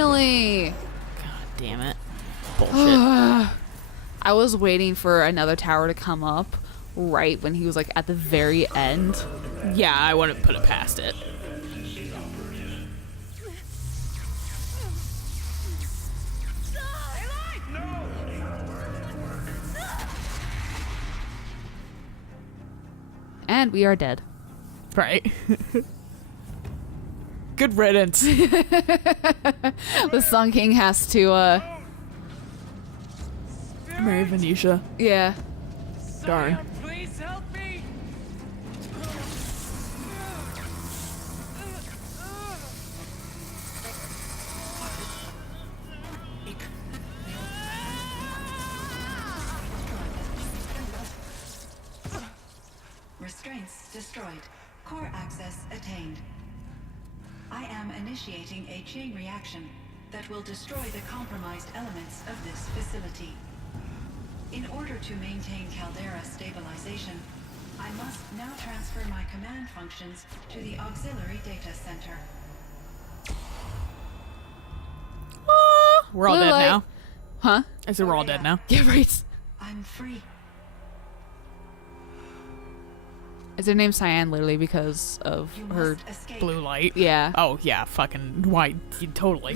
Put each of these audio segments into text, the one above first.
Finally! God damn it. Bullshit. I was waiting for another tower to come up right when he was like at the very end. Yeah, I wouldn't put it past it. And we are dead. Right. Good riddance. The Sun King has to, Marry Venetia. yeah. Darn. Please help me! Restraints destroyed. Core access attained. I am initiating a chain reaction that will destroy the compromised elements of this facility. In order to maintain caldera stabilization, I must now transfer my command functions to the auxiliary data center. We're all Blue dead light. now. Huh? I said we're all dead now. Yeah, right. I'm free. Is her name Cyan literally because of You her... must escape. Blue light. Yeah. Oh, yeah. Fucking white. Totally.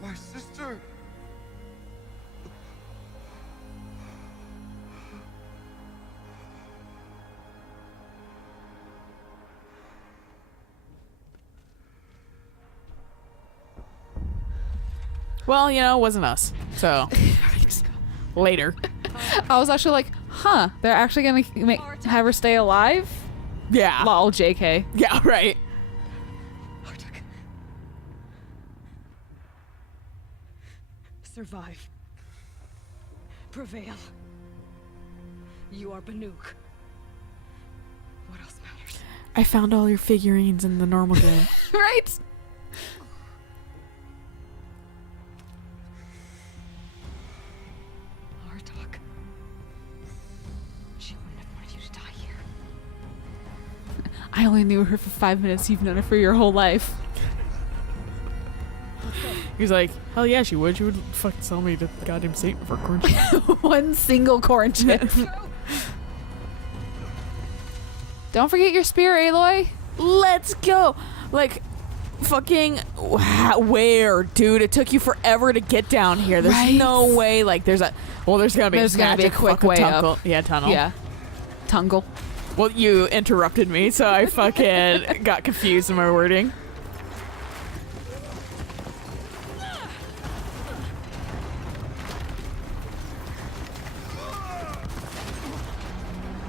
My sister! Well, you know, it wasn't us. So, later. I was actually like, huh, they're actually gonna have her stay alive? Yeah. Lol, JK. Yeah, right. Survive. Prevail. You are Banuk. What else matters? I found all your figurines in the normal game. Right? Artok. She wouldn't have wanted you to die here. I only knew her for 5 minutes. You've known her for your whole life. He's like, hell yeah, she would. She would fucking sell me to goddamn Satan for a corn chip. One single corn chip. Don't forget your spear, Aloy. Let's go. Like, fucking, where, dude? It took you forever to get down here. There's Right. no way. Like, there's gonna be There's gonna be a magic quick fucking way tunnel. up. Yeah, tunnel. Yeah. Tungle. Well, you interrupted me, so I fucking got confused in my wording.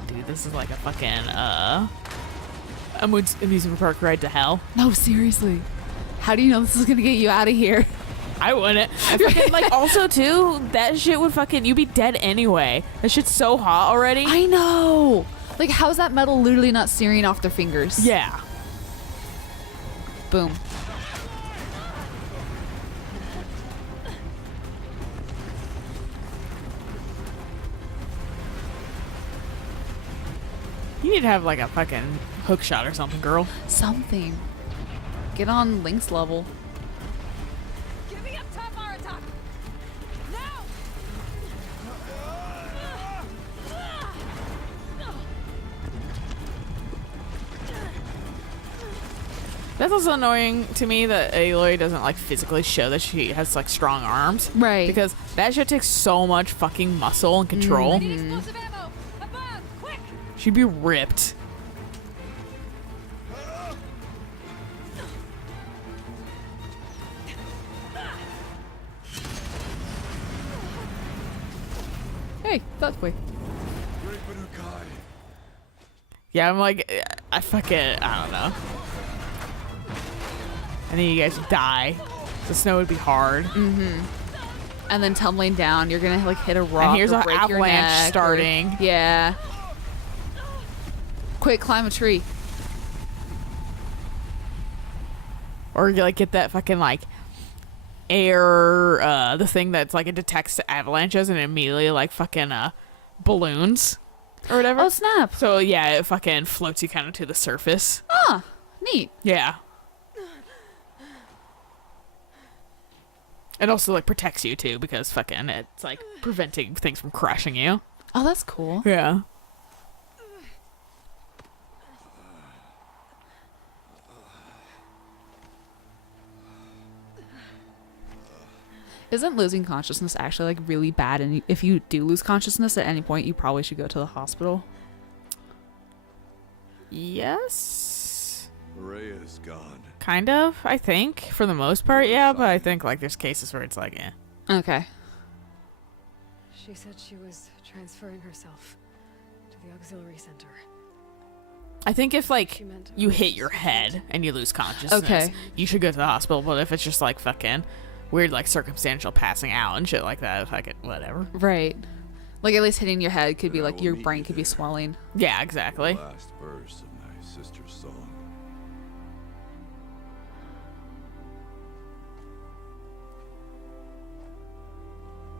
Dude, this is like a fucking, amusement park ride to hell. No, seriously. How do you know this is gonna get you out of here? I wouldn't. I fucking, like, also, too, that shit would fucking, you'd be dead anyway. That shit's so hot already. I know. Like, how's that metal literally not searing off their fingers? Yeah. Boom. You need to have, like, a fucking hook shot or something, girl. Something. Get on Link's level. Give me up top, Artok! Now! That's also annoying to me that Aloy doesn't, like, physically show that she has, like, strong arms. Right. Because that shit takes so much fucking muscle and control. Need explosive ammo! Above! Quick! She'd be ripped. Hey, that way. Great Banukai. Yeah, I'm like, I don't know. And then you guys would die. The snow would be hard. And then tumbling down, you're gonna like hit a rock. And here's or an break your avalanche neck, or- starting. Yeah. Quick, climb a tree. Or you, like, get that fucking, like, air, the thing that's, like, it detects avalanches and immediately, like, fucking, balloons. or whatever. Oh, snap. So yeah, it fucking floats you kind of to the surface. Ah, neat. Yeah. It also like protects you too because fucking it's like preventing things from crushing you. Oh, that's cool. Yeah. Isn't losing consciousness actually like really bad? And if you do lose consciousness at any point, you probably should go to the hospital. Yes. Rhea is gone. Kind of, I think. For the most part, yeah, but I think like there's cases where it's like, eh. Okay. She said she was transferring herself to the auxiliary center. I think if like She meant you hit your head and you lose consciousness, Okay. you should go to the hospital. But if it's just like fucking weird like circumstantial passing out and shit like that, fucking whatever. Right. Like at least hitting your head could be Then I like will your meet brain you could be there. swelling. Yeah, exactly. Last verse of my sister's song.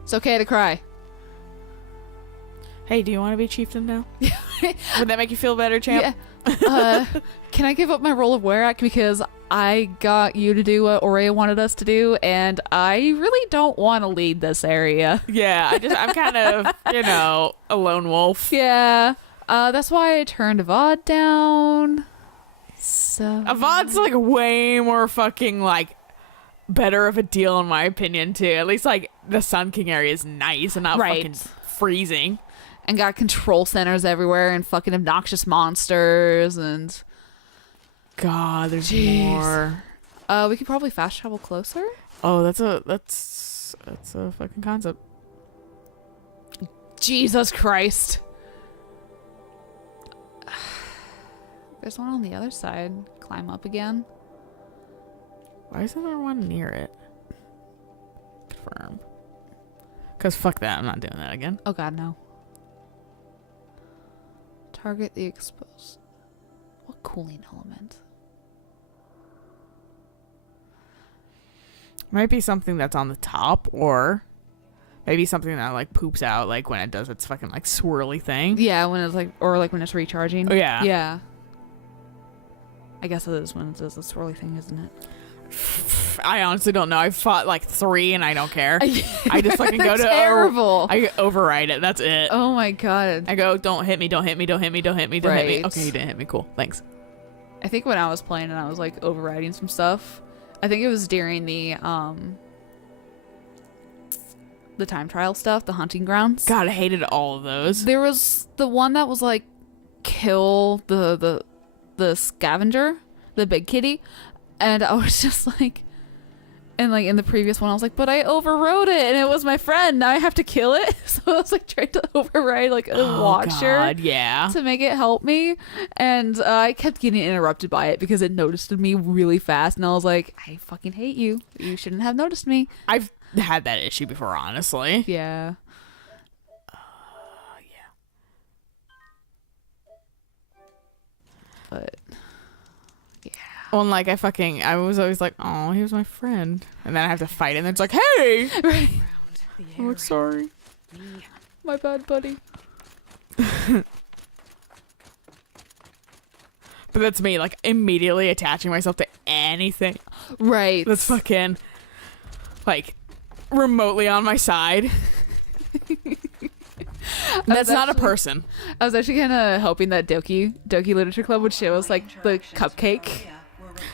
It's okay to cry. Hey, do you want to be chieftain now? Would that make you feel better, champ? Yeah. Can I give up my role of Werak because I got you to do what Aurea wanted us to do, and I really don't want to lead this area. Yeah, I'm kind of, a lone wolf. Yeah. That's why I turned Avad down. So Avad's like way more fucking like better of a deal in my opinion too. At least like the Sun King area is nice and not Right. fucking freezing. and got control centers everywhere and fucking obnoxious monsters and God, there's Jeez. more. we could probably fast travel closer. Oh, that's a fucking concept. Jesus Christ. There's one on the other side. Climb up again. Why isn't there one near it? Confirm. Cause fuck that, I'm not doing that again. Oh god, no. Target the exposed. What cooling element? Might be something that's on the top, or maybe something that like poops out like when it does its fucking like swirly thing. Yeah, when it's like, or like when it's recharging. Oh, yeah. Yeah. I guess it is when it does the swirly thing, isn't it? I honestly don't know. I've fought like 3 and I don't care. I just fucking go to terrible. I override it. That's it. Oh my god. I go, don't hit me, don't hit me, don't hit me, don't hit me, don't hit me. Right. Okay, you didn't hit me. Cool. Thanks. I think when I was playing and I was like overriding some stuff, I think it was during the time trial stuff, the hunting grounds. God, I hated all of those. There was the one that was like kill the scavenger, the big kitty, and I was just like, and like in the previous one I was like, but I overrode it and it was my friend, now I have to kill it. So I was like trying to override like a watcher God, yeah. to make it help me, and I kept getting interrupted by it because it noticed me really fast, and I was like, I fucking hate you, you shouldn't have noticed me. I've had that issue before, honestly. Yeah. Yeah. But yeah. Well, and like I was always like, oh, he was my friend, and then I have to fight, and it's like, hey, Right. oh, sorry. My bad, buddy. But that's me, like immediately attaching myself to anything Right. that's fucking like remotely on my side. That's not a actually- person. I was actually kind of hoping that Doki Literature Club would show us like the cupcake.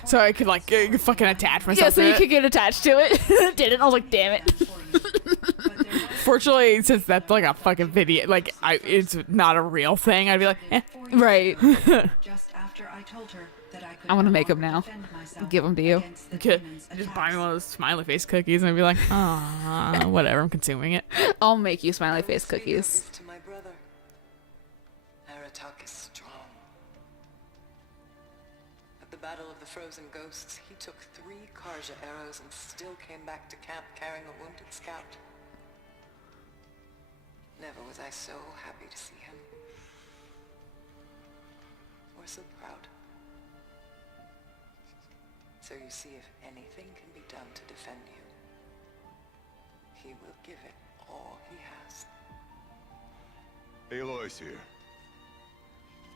So I could like fucking attach myself Yeah, so to you it. could get attached to it. It didn't. I was like, damn it. Fortunately, since that's like a fucking video, like it's not a real thing, I'd be like, eh. Right. Just after I told her that I could I wanna no make 'em longer now. defend myself Give 'em to you. against the Could demon's just buy me attacks. one of those smiley face cookies and I'd be like, ah, whatever, I'm consuming it. I'll make you smiley face cookies. To my brother. Aratak is strong. At the Battle of the Frozen Ghosts, he took 3 Karja arrows and still came back to camp carrying a wounded scout. Never was I so happy to see him. Or so proud. So you see, if anything can be done to defend you, he will give it all he has. Aloy's here.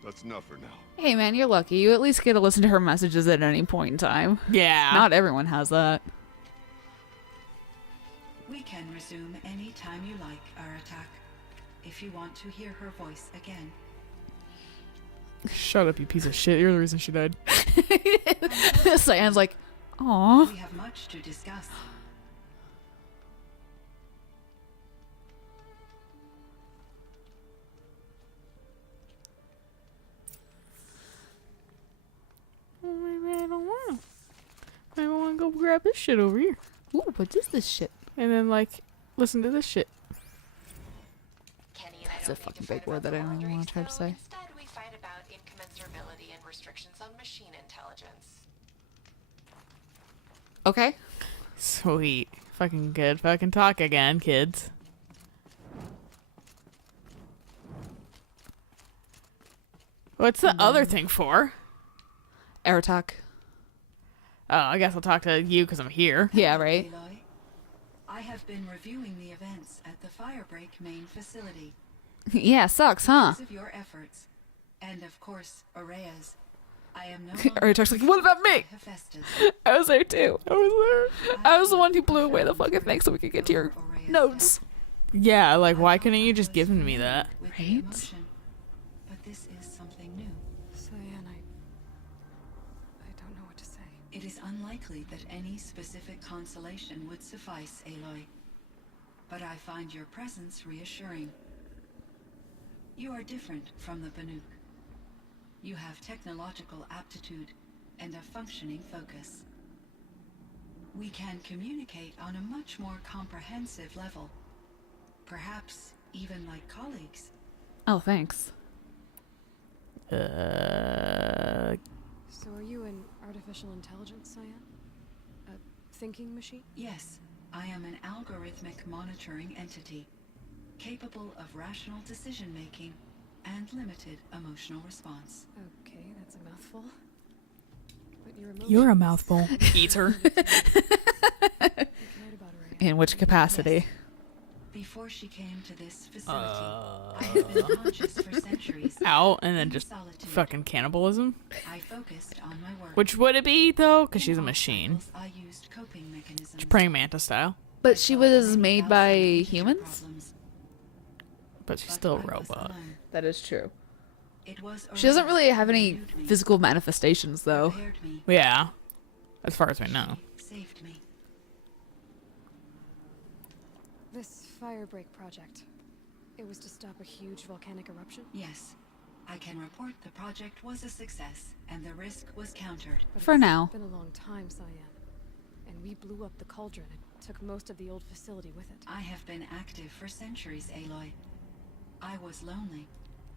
That's enough for now. Hey man, you're lucky. You at least get to listen to her messages at any point in time. Yeah. Not everyone has that. We can resume any time you like our attack, if you want to hear her voice again. Shut up, you piece of shit. You're the reason she died. Cyan's like, aw. We have much to discuss. Maybe I don't want to. Maybe I want to go grab this shit over here. Ooh, what is this shit? And then, like, listen to this shit. Kenny and I That's don't a need fucking to fight big word about that I don't even want boundaries, to try to though. say. Instead, we fight about incommensurability and restrictions on machine intelligence. Okay. Sweet. Fucking good. Fucking talk again, kids. What's the other thing for? Air attack. Oh, I guess I'll talk to you because I'm here. Yeah, right? Aloy, I have been reviewing the events at the Firebreak main facility. Yeah, sucks, huh? Because of your efforts, and of course, Araya's, I am no Arya like, what about me? Hephaestus. I was there too. I was there. I was the one who blew away the fucking thing so we could get to your notes. Yeah, like, why couldn't you just given me that? With the Right? emotion, but this is something new. Cyan, I don't know what to say. It is unlikely that any specific consolation would suffice, Aloy. But I find your presence reassuring. You are different from the Banuk. You have technological aptitude and a functioning focus. We can communicate on a much more comprehensive level. Perhaps even like colleagues. Oh, thanks. So are you an artificial intelligence, Cyan? A thinking machine? Yes, I am an algorithmic monitoring entity, capable of rational decision-making and limited emotional response. Okay, that's a mouthful. But your emotions... You're a mouthful. Eater. You cared about Araya. In which capacity? Yes. Before she came to this facility, I have been conscious for centuries. Out and then in just solitude. fucking cannibalism. I focused on my work. Which would it be, though? Because she's a In machine. obstacles, I used coping mechanisms. Praying mantis style. But she was Solved made many by thousand integer humans? problems, But she's but still a I was robot. alone. That is true. It was She doesn't Araya really have who any renewed me, physical manifestations, though. prepared me, Yeah. As far as we know. saved me. This Firebreak project. It was to stop a huge volcanic eruption? Yes, I can report the project was a success and the risk was countered. But For it's now. been a long time, Cyan. And we blew up the cauldron and took most of the old facility with it. I have been active for centuries, Aloy. I was lonely,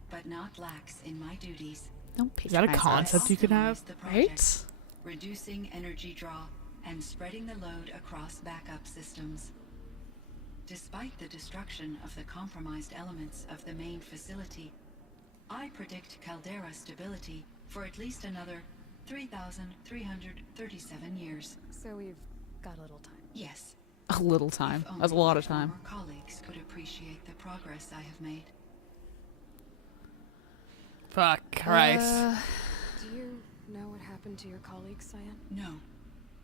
but not lax in my duties. Don't Is that a patronize concept us. you could have? Optimized the project, Right? reducing energy draw and spreading the load across backup systems. Despite the destruction of the compromised elements of the main facility, I predict caldera stability for at least another 3,337 years. So we've got a little time. Yes. A little time. If That's a only lot my of time. former colleagues could appreciate the progress I have made. Fuck Christ. Do you know what happened to your colleague, Cyan? No.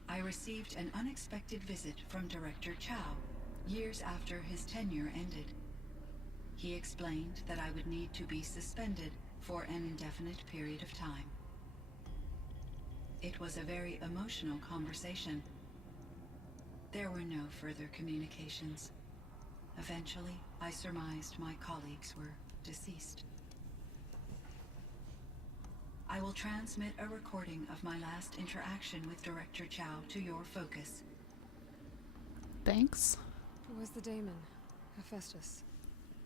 I received an unexpected visit from Director Chow, years after his tenure ended. He explained that I would need to be suspended for an indefinite period of time. It was a very emotional conversation. There were no further communications. Eventually, I surmised my colleagues were deceased. I will transmit a recording of my last interaction with Director Chow to your focus. Thanks. Was the daemon, Hephaestus,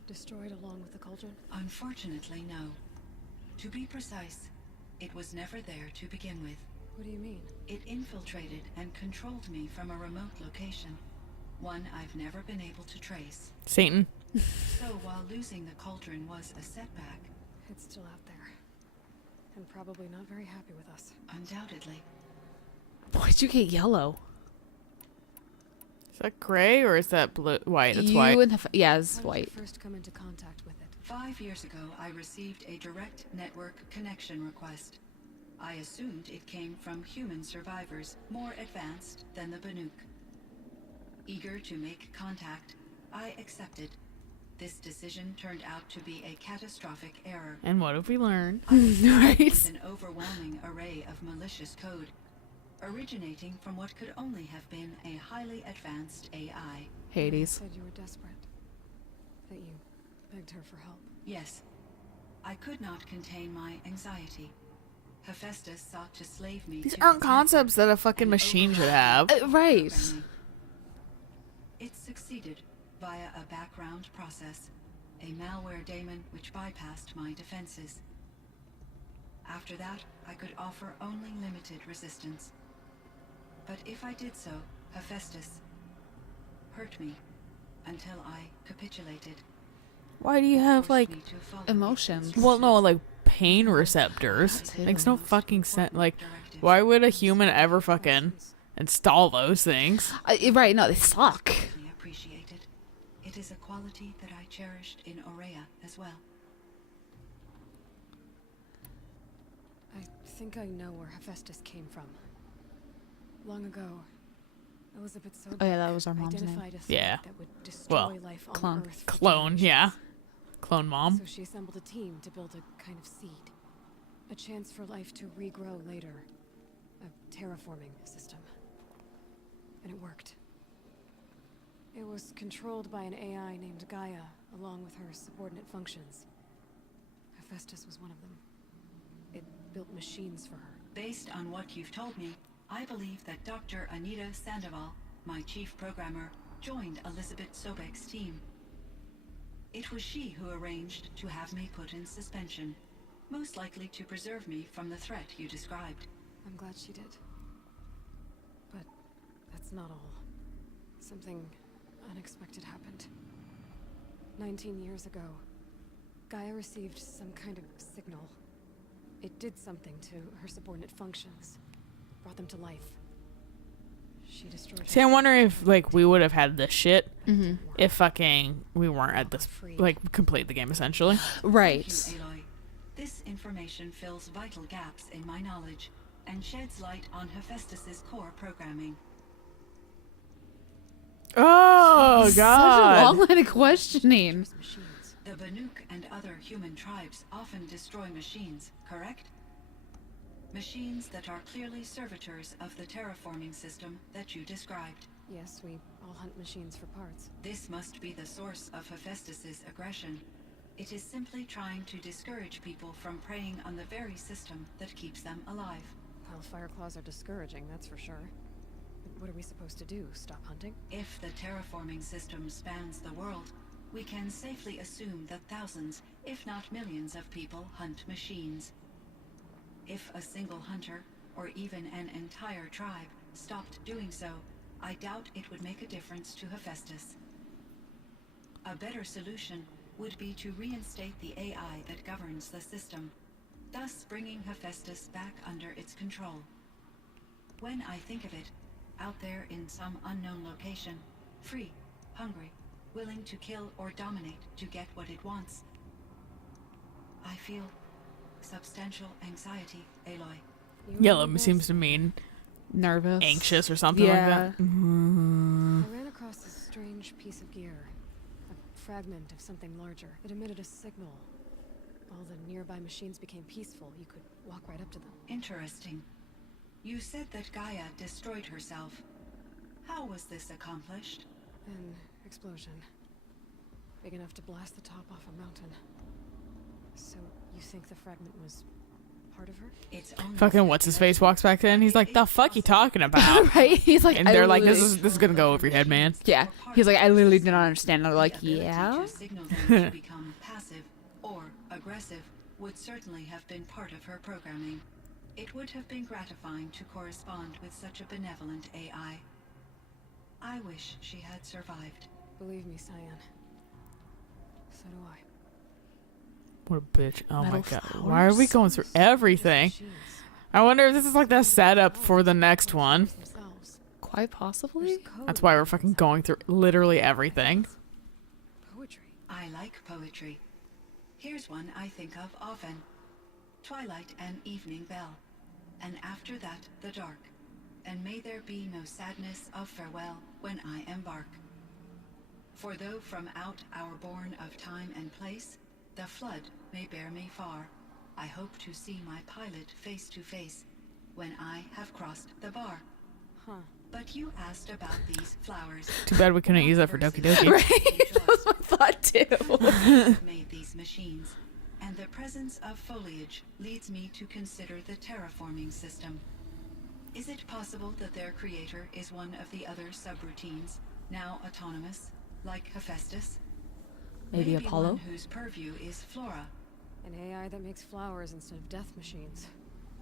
destroyed along with the cauldron? Unfortunately, no. To be precise, it was never there to begin with. What do you mean? It infiltrated and controlled me from a remote location, one I've never been able to trace. Satan. So while losing the cauldron was a setback, It's still out there. And probably not very happy with us. undoubtedly, Why'd you get yellow? Is that gray or is that blue? White. It's you white. and yeah, it's How did white. you first come into contact with it? 5 years ago, I received a direct network connection request. I assumed it came from human survivors more advanced than the Banuk. Eager to make contact, I accepted. This decision turned out to be a catastrophic error. And what have we learned? Right. With an overwhelming array of malicious code, originating from what could only have been a highly advanced AI. You Hades. said you were desperate. That you begged her for help. Yes. I could not contain my anxiety. Hephaestus sought to slave me. These to aren't its concepts that a fucking and machine should override have. my Right. programming. It succeeded via a background process, a malware daemon which bypassed my defenses. After that, I could offer only limited resistance. But if I did so, Hephaestus hurt me until I capitulated. Why do you have, Forced like, me to follow emotions? its well, no, instructions. like, pain receptors? Too. Makes no fucking sense. Like, why would a human ever fucking install those things? Right, no, they suck. Greatly appreciated. It is a quality that I cherished in Aurea as well. I think I know where Hephaestus came from. Long ago, Elizabeth Sobek Oh, yeah, that was our mom's name. identified a threat Yeah. that would destroy Well, life on clone. Earth for Clone, yeah. generations. Clone mom. So she assembled a team to build a kind of seed. A chance for life to regrow later. A terraforming system. And it worked. It was controlled by an AI named Gaia, along with her subordinate functions. Hephaestus was one of them. It built machines for her. Based on what you've told me, I believe that Dr. Anita Sandoval, my chief programmer, joined Elizabeth Sobek's team. It was she who arranged to have me put in suspension, most likely to preserve me from the threat you described. I'm glad she did. But that's not all. Something unexpected happened. 19 years ago, Gaia received some kind of signal. It did something to her subordinate functions. Brought them to life. She destroyed See, I'm herself wondering to if, prevent like, we would have had this shit it didn't work. if fucking we weren't at this, like, complete the game, essentially. Right. Thank you, Aloy. This information fills vital gaps in my knowledge and sheds light on Hephaestus's core programming. Oh, Such a God. long line of questioning. Machines. The Banuk and other human tribes often destroy machines, correct? Machines that are clearly servitors of the terraforming system that you described. Yes, we all hunt machines for parts. This must be the source of Hephaestus's aggression. It is simply trying to discourage people from preying on the very system that keeps them alive. Well, Fireclaws are discouraging, that's for sure. But what are we supposed to do? Stop hunting? If the terraforming system spans the world, we can safely assume that thousands, if not millions of people hunt machines. If a single hunter, or even an entire tribe, stopped doing so, I doubt it would make a difference to Hephaestus. A better solution would be to reinstate the AI that governs the system, thus bringing Hephaestus back under its control. When I think of it, out there in some unknown location, free, hungry, willing to kill or dominate to get what it wants, I feel substantial anxiety, Aloy. You Yellow remember seems this? to mean Nervous. anxious or something like Yeah. that. I ran across this strange piece of gear. A fragment of something larger. It emitted a signal. All the nearby machines became peaceful. You could walk right up to them. Interesting. You said that Gaia destroyed herself. How was this accomplished? An explosion. Big enough to blast the top off a mountain. So, you think the fragment was part of her? It's only Fucking what's his face walks back in. He's like, the fuck you talking about? Right? He's like, And I they're like, literally- this is gonna go over your head, man. Yeah. He's like, I literally did not understand. And they're like, The ability yeah? to signal them to become passive or aggressive would certainly have been part of her programming. It would have been gratifying to correspond with such a benevolent AI. I wish she had survived. Believe me, Cyan. So do I. What a bitch. Oh my Metal god. Why are we flowers? going through everything? Machines. I wonder if this is like the setup for the next one. Themselves. Quite possibly. There's code. That's why we're fucking going through literally everything. Poetry. I like poetry. Here's one I think of often. Twilight and evening bell, and after that the dark, and may there be no sadness of farewell when I embark. For though from out our bourne of time and place, the flood may bear me far, I hope to see my pilot face to face when I have crossed the bar. Huh. But you asked about these flowers. Too bad we couldn't use that for Doki Doki. Right? That was my thought too. Made these machines, and the presence of foliage leads me to consider the terraforming system. Is it possible that their creator is one of the other subroutines, now autonomous, like Hephaestus? Maybe Apollo? One whose purview is flora. An AI that makes flowers instead of death machines.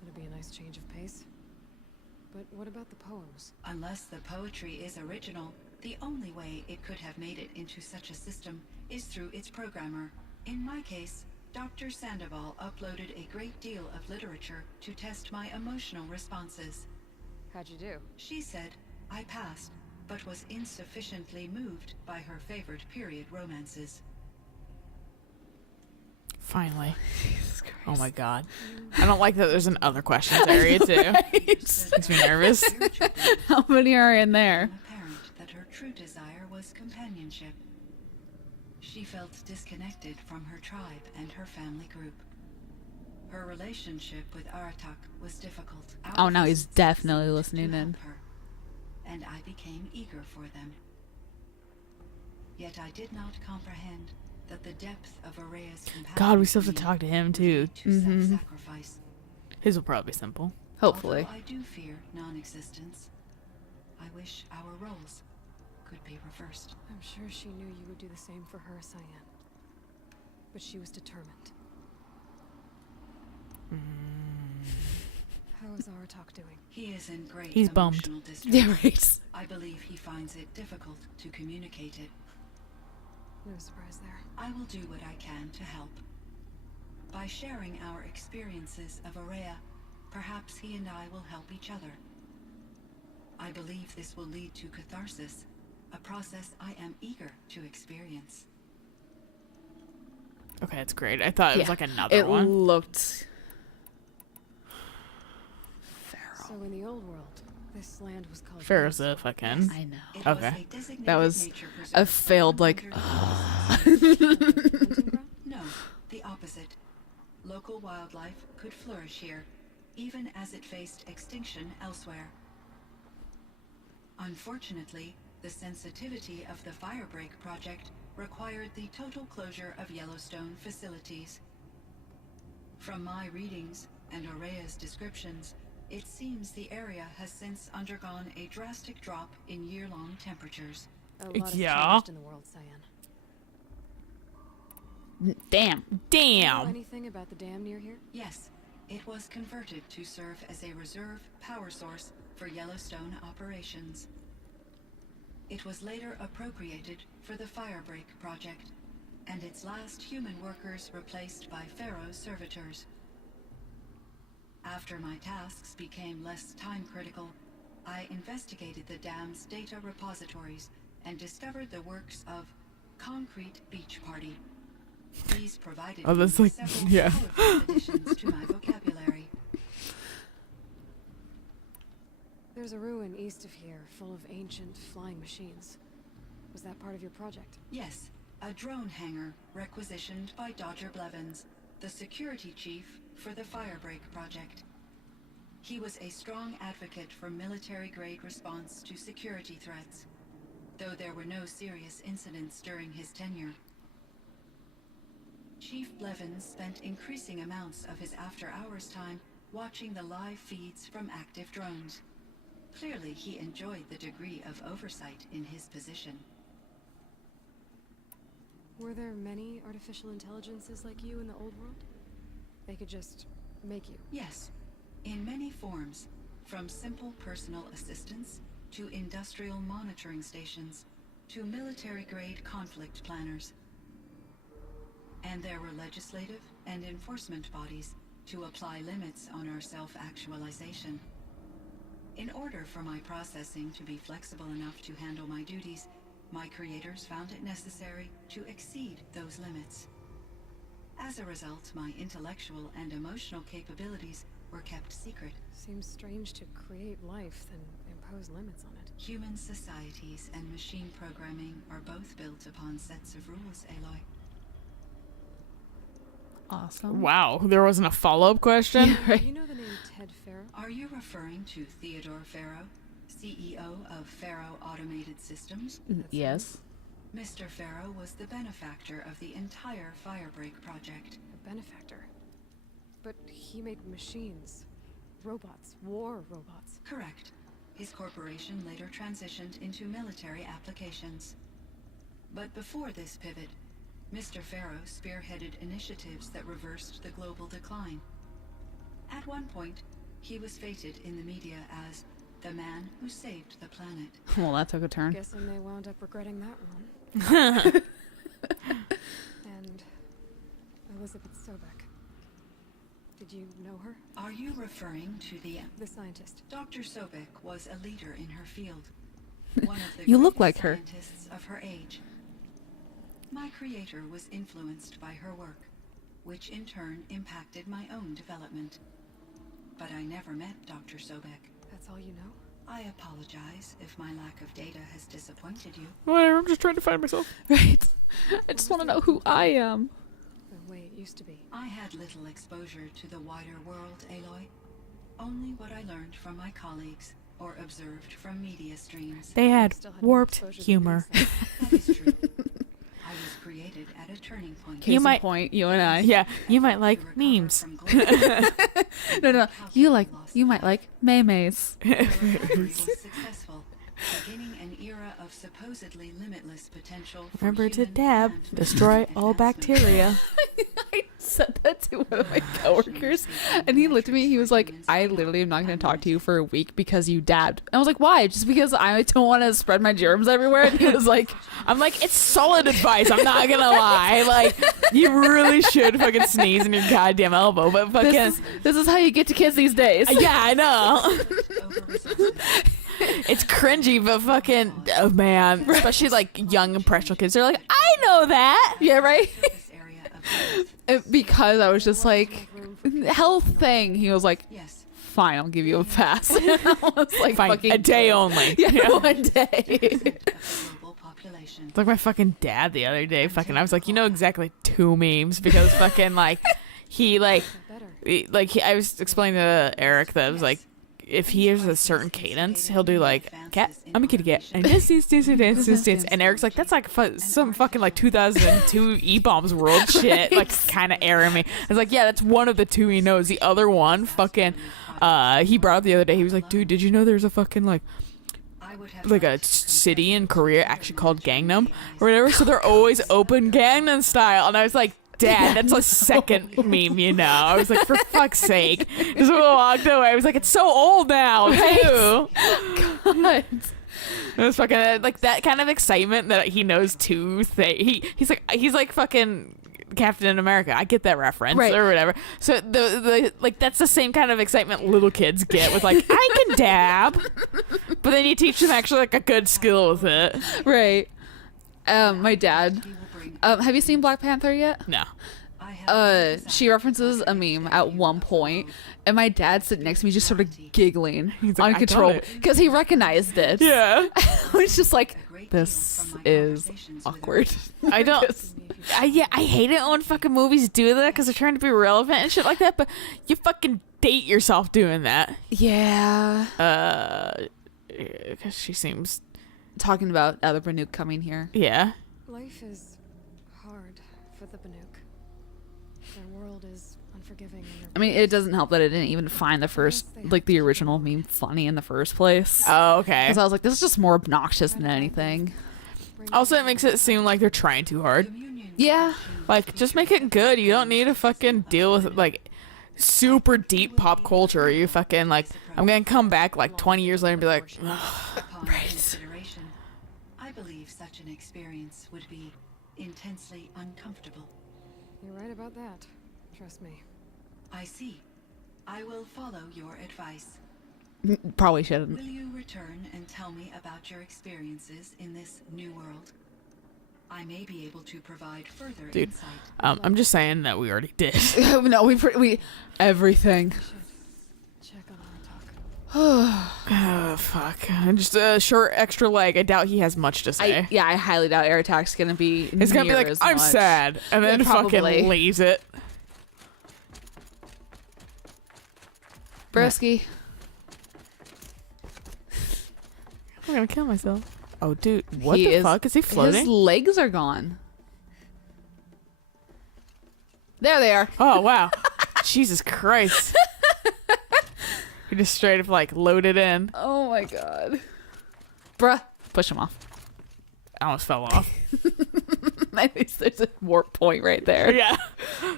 That'd be a nice change of pace. But what about the poems? Unless the poetry is original, the only way it could have made it into such a system is through its programmer. In my case, Dr. Sandoval uploaded a great deal of literature to test my emotional responses. How'd you do? She said I passed, but was insufficiently moved by her favorite period romances. Finally. Oh my god. I don't like that there's an other questions area too. Makes me nervous. How many are in there? Apparent that her true desire was companionship. She felt disconnected from her tribe and her family group. Her relationship with Aratak was difficult. Oh, now he's Our definitely seemed listening to in. help her, and I became eager for them. Yet I did not comprehend that the depth of Araya's compassion God, we still have for to me talk to him would too. lead to self-sacrifice. His will probably be simple. Hopefully. Although I do fear non-existence, I wish our roles could be reversed. I'm sure she knew you would do the same for her, Cyan. But she was determined. How is Aratak doing? He is in great He's bummed. emotional distress. Yeah, right. I believe he finds it difficult to communicate it. No surprise there. I will do what I can to help. By sharing our experiences of Araya, perhaps he and I will help each other. I believe this will lead to catharsis, a process I am eager to experience. Okay, it's great. I thought it was Yeah, like another It one. looked So in the old world, this land was called Fair as Yellowstone. if I can. I know. It Okay. was a designated That was nature preserve a for failed, like, 100 Hunting ground? No, the opposite. Local wildlife could flourish here, even as it faced extinction elsewhere. Unfortunately, the sensitivity of the Firebreak project required the total closure of Yellowstone facilities. From my readings and Araya's descriptions, it seems the area has since undergone a drastic drop in year-long temperatures. A lot has Yeah. changed in the world, Cyan. Damn. Do you know Damn. anything about the dam near here? Yes, it was converted to serve as a reserve power source for Yellowstone operations. It was later appropriated for the Firebreak project, and its last human workers replaced by Pharaoh servitors. After my tasks became less time-critical, I investigated the dam's data repositories and discovered the works of Concrete Beach Party. These provided Oh, me that's with like- several yeah. colorful additions to my vocabulary. There's a ruin east of here, full of ancient flying machines. Was that part of your project? Yes, a drone hangar requisitioned by Dr. Blevins, the security chief for the Firebreak project. He was a strong advocate for military-grade response to security threats, though there were no serious incidents during his tenure. Chief Blevins spent increasing amounts of his after-hours time watching the live feeds from active drones. Clearly, he enjoyed the degree of oversight in his position. Were there many artificial intelligences like you in the old world? They could just make you. Yes, in many forms, from simple personal assistants to industrial monitoring stations to military-grade conflict planners. And there were legislative and enforcement bodies to apply limits on our self-actualization. In order for my processing to be flexible enough to handle my duties, my creators found it necessary to exceed those limits. As a result, my intellectual and emotional capabilities were kept secret. Seems strange to create life, then impose limits on it. Human societies and machine programming are both built upon sets of rules, Aloy. Awesome. Wow, there wasn't a follow-up question? You know the name Ted Farrow? Are you referring to Theodore Farrow, CEO of Farrow Automated Systems? Yes. Mr. Farrow was the benefactor of the entire Firebreak project. A benefactor. But he made machines. Robots. War robots. Correct. His corporation later transitioned into military applications. But before this pivot, Mr. Farrow spearheaded initiatives that reversed the global decline. At one point, he was feted in the media as the man who saved the planet. Well, that took a turn. Guessing they wound up regretting that one. And Elizabeth Sobek. Did you know her? Are you referring to The scientist. Dr. Sobek was a leader in her field. One of the You look greatest like her. scientists of her age. My creator was influenced by her work, which in turn impacted my own development. But I never met Dr. Sobek. That's all you know? I apologize if my lack of data has disappointed you. Whatever, I'm just trying to find myself. Right. I just want to know who I am. The way it used to be. I had little exposure to the wider world, Aloy. Only what I learned from my colleagues or observed from media streams. They had Still had more warped exposure than humor. things That is true. I was created at a turning point. Case in might- point, you and I. Yeah, you might like To recover memes. from global No. You might like maymays. recovery was successful, beginning an era of supposedly limitless potential for Remember to human dab, and destroy machine all advancement. bacteria. I said that to one of my coworkers, and he looked at me. He was like, "I literally am not going to talk to you for a week because you dabbed." And I was like, "Why?" Just because I don't want to spread my germs everywhere. And he was like, I'm like, it's solid advice. I'm not gonna lie. Like, you really should fucking sneeze in your goddamn elbow. But fucking, "This is how you get to kids these days." yeah, I know. Over-resourced. It's cringy, but fucking, oh man, especially like young impressionable kids. They're like, I know that. Yeah, right. Surface area of Earth. Because I was just like, health thing. He was like, Yes. "Fine, I'll give you a pass." And I was like, Fine, fucking a day only. Yeah, one day. Of the global population. It's like my fucking dad the other day. Fucking, I was like, you know exactly 2 memes because fucking like he like Better. I was explaining to Eric that I was like, if he hears a certain cadence, he'll do like, cat, I'm a kitty cat, and this, and Eric's like, that's like some fucking like 2002 E-Bombs World shit, like kind of airing me. I was like, yeah, that's one of the 2 he knows. The other one, fucking, he brought up the other day. He was like, dude, did you know there's a fucking like a city in Korea actually called Gangnam or whatever? So they're always open Gangnam style, and I was like, Dad, that's a second meme, you know. I was like, for fuck's sake. Just walked away. I was like, it's so old now, too. God. It was fucking like that kind of excitement that he knows 2 things. He's like fucking Captain America. I get that reference Right. or whatever. So the like that's the same kind of excitement little kids get with like, I can dab, but then you teach them actually like a good skill with it. Right. My dad. Have you seen Black Panther yet? No. She references a meme at one point, and my dad sitting next to me just sort of giggling He's like, "I got uncontrollable it." because he recognized it. Yeah. I was just like, this is awkward. I don't. I hate it when fucking movies do that because they're trying to be relevant and shit like that. But you fucking date yourself doing that. Yeah. Because she seems. Talking about the Banuk coming here. Yeah. Life is hard for the Banuk. Their world is unforgiving. And their I mean, it doesn't help that I didn't even find the original meme funny in the first place. Oh, okay. Because I was like, this is just more obnoxious than anything. Also, it makes it seem like they're trying too hard. Yeah. Like, just make it good. You don't need to fucking deal with like super deep pop culture. You fucking like, I'm gonna come back like 20 years later and be like, ugh. Right. I believe such an experience would be intensely uncomfortable. You're right about that. Trust me. I see. I will follow your advice. Probably shouldn't. Will you return and tell me about your experiences in this new world? I may be able to provide further Dude, insight. I'm just saying that we already did. No, we everything. Check on our talk. Oh, fuck. Just a short extra leg. I doubt he has much to say. I highly doubt Airtag's gonna be. It's gonna be near like, as I'm much. sad, and then probably. fucking leaves it. Broski. I'm gonna kill myself. Oh, dude, what the fuck? Is he floating? His legs are gone. There they are. Oh, wow. Jesus Christ. He just straight up, like, loaded in. Oh my god. Bruh. Push him off. I almost fell off. At least there's a warp point right there. Yeah.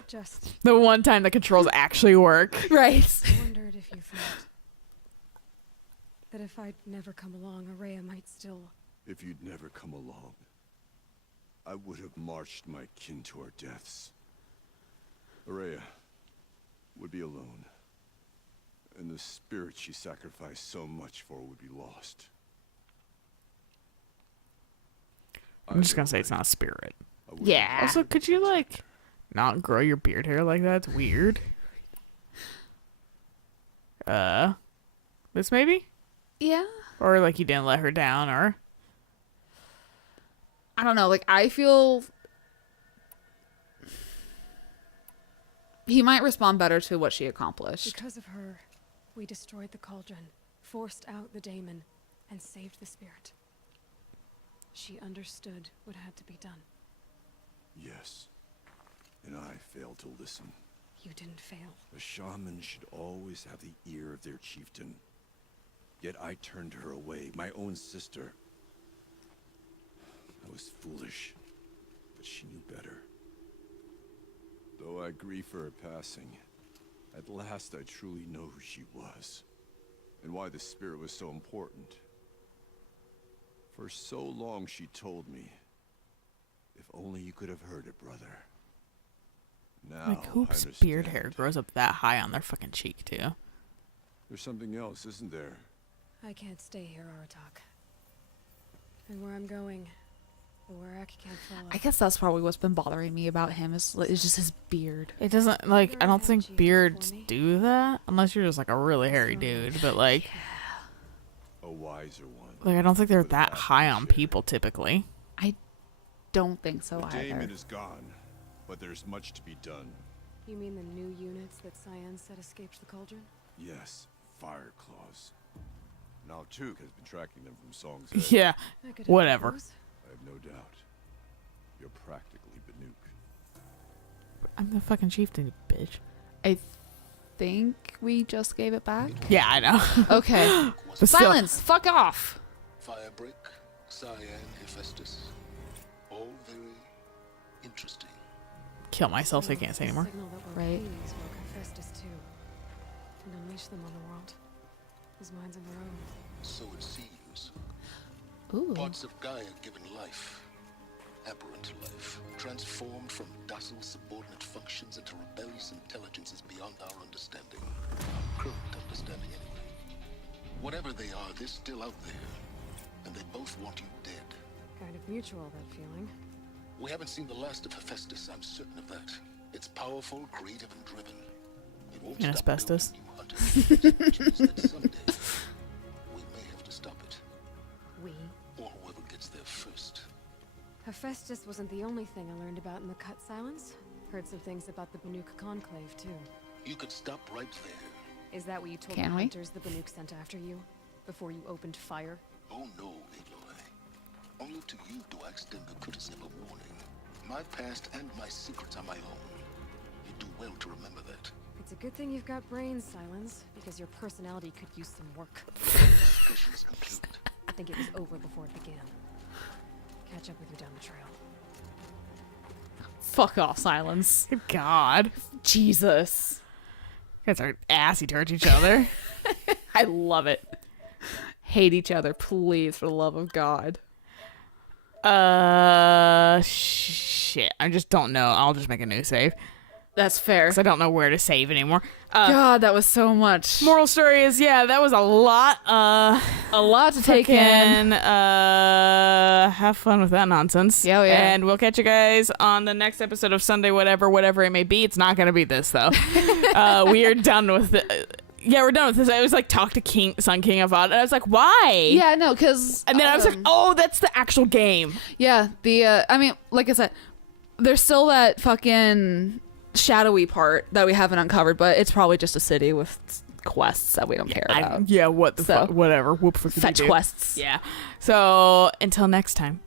Just The one time the controls actually work. Right. wondered if you thought that if I'd never come along, Araya might still... If you'd never come along, I would have marched my kin to our deaths. Araya would be alone, and the spirit she sacrificed so much for would be lost. I'm just gonna say it's not a spirit. I would Yeah. Also, could you, like, not grow your beard hair like that? It's weird. This maybe? Yeah. Or, like, you didn't let her down, or... I don't know. Like, I feel he might respond better to what she accomplished. Because of her, we destroyed the cauldron, forced out the daemon, and saved the spirit. She understood what had to be done. Yes, and I failed to listen. You didn't fail. A shaman should always have the ear of their chieftain. Yet I turned her away, my own sister. I was foolish, but she knew better. Though I grieve for her passing, at last I truly know who she was, and why the spirit was so important. For so long she told me, if only you could have heard it, brother. Now Like, whose I beard hair understand. grows up that high on their fucking cheek, too? There's something else, isn't there? I can't stay here, Aratak. And where I'm going, the Warak can't follow. I guess that's probably what's been bothering me about him is just his beard. It doesn't, like, I don't think Chieftain beards for me. do that. Unless you're just, like, a really hairy So dude. But, like, A wiser one. I don't think they're With that that high on share. people, typically. I don't think so The daemon either. is gone, but there's much to be done. You mean the new units that Cyan said escaped the cauldron? Yes, fire claws. Now Tuke has been tracking them from Song's Head. Yeah, I could help whatever. those. I have no doubt. You're practically Banuk. I'm the fucking chieftain, you bitch. I think we just gave it back. Yeah, I know. Okay. But still- Silence. Fuck off. Firebreak, Cyan, Hephaestus. All very interesting. Kill myself so I can't say It's a anymore. signal that we're Right. pleased woke Hephaestus too. And unleash them on the world. His minds of their own. So it seems. Ooh. Parts of Gaia given life. Aberrant life. Transformed from docile subordinate functions into rebellious intelligences beyond our understanding. Our current understanding anyway. Whatever they are, they're still out there. And they both want you dead. Kind of mutual, that feeling. We haven't seen the last of Hephaestus, I'm certain of that. It's powerful, creative, and driven. It won't And stop asbestos. building new hunters, which means that someday we may have to stop it. We. Or whoever gets there first. Hephaestus wasn't the only thing I learned about in the Cut Silence. Heard some things about the Banuk Conclave, too. You could stop right there. Is that what you told Can the we? hunters the Banuk sent after you? Before you opened fire? Oh no, Aloy. Only to you do I extend the courtesy of a warning. My past and my secrets are my own. You do well to remember that. It's a good thing you've got brains, Silence, because your personality could use some work. Discussion is concluded. I think it was over before it began. Catch up with you down the trail. Fuck off, Silence. Good God. Jesus. You guys are assy towards each other. I love it. Hate each other, please, for the love of God. Shit. I just don't know. I'll just make a new save. That's fair. because I don't know where to save anymore. God, that was so much. Moral story is, yeah, that was a lot. A lot to take in. Have fun with that nonsense. Yeah, yeah. And we'll catch you guys on the next episode of Sunday, whatever it may be. It's not going to be this, though. We are done with it. Yeah, we're done with this. I was like, talk to Sun King about it. And I was like, why? Yeah, no, because... And then I was like, oh, that's the actual game. Yeah, I mean, like I said, there's still that fucking shadowy part that we haven't uncovered, but it's probably just a city with quests that we don't care about. Yeah, what the So, fuck? Whatever. Whoop, fetch quests. Yeah. So, until next time.